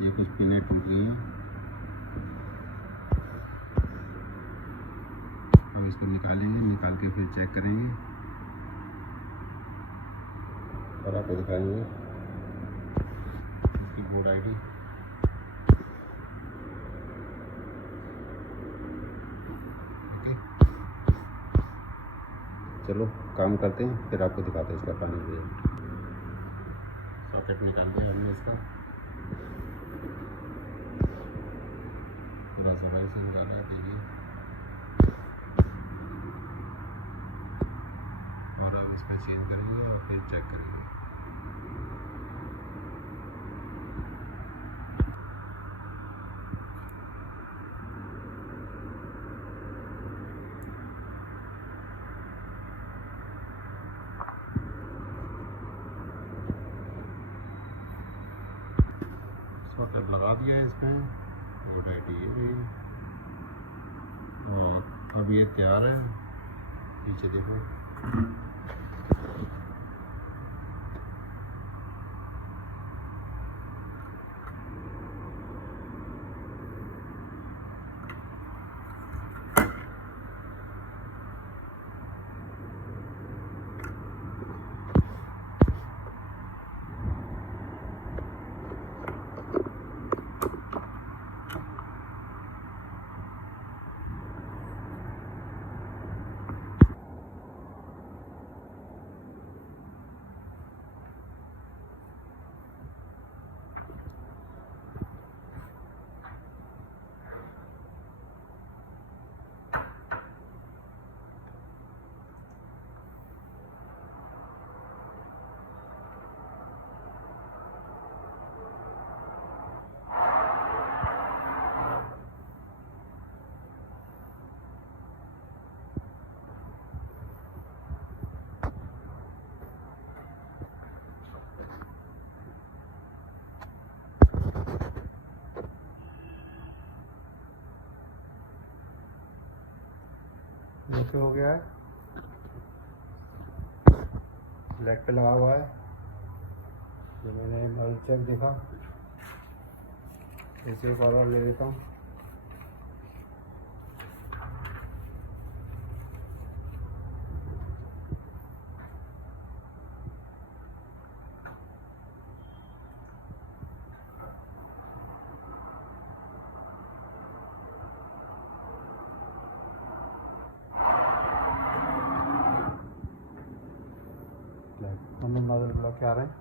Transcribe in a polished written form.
ये कुछ पिनें टूट गई हैं। अब इसको निकालेंगे, निकाल के फिर चेक करेंगे और आपको दिखाएंगे इसकी बोर्ड आईडी। ओके, चलो काम करते हैं, फिर आपको दिखाते हैं इसका फाइनल रिजल्ट। सॉकेट निकाल दिया हमने इसका, थोड़ा सा वैसे निकालना चाहिए। और अब इस पर चेंज करेंगे और फिर चेक करेंगे। सॉकेट लगा दिया है इसमें, वो रेडी है और अब ये तैयार है। पीछे देखो, नीचे हो गया है, ब्लैक पे लगा हुआ है। जो मैंने मल चेक देखा, ऐसे एक और ले लेता हूँ। ब्लैक नॉजल ब्लॉक आ रहे हैं।